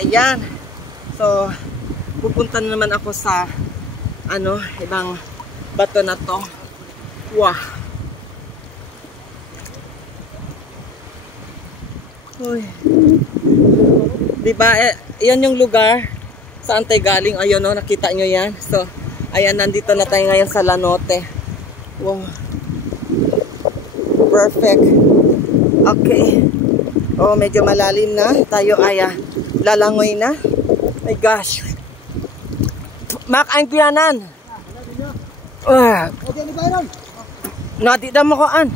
Ayan. So, pupunta na naman ako sa ibang bato na to. Wow. Uy. Diba, yan yung lugar saan tayo galing. Ayun, no, nakita nyo yan. So, ayan, nandito na tayo ngayon sa Lanote. Wow. Perfect. Okay. Oh, medyo malalim na. Tayo ay lalangoy na. My gosh. Mak, ang piyanan. Nadi na mo ko an.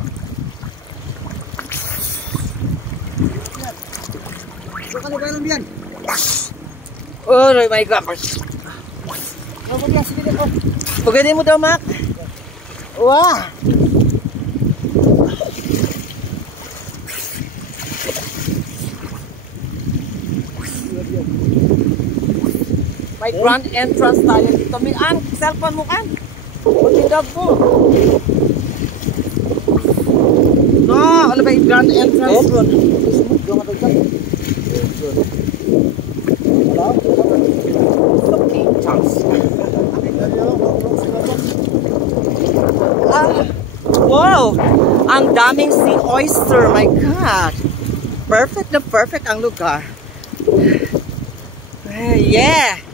Oh my gosh. Pagani mo daw, Mak. Wow. May grand entrance tayo dito. Ang cellphone mo kan? Pagkidab mo. No, ano ba yung grand entrance ron? Okay, chance. Wow! Ang daming sea oyster. My God! Perfect na perfect ang lugar. Yeah!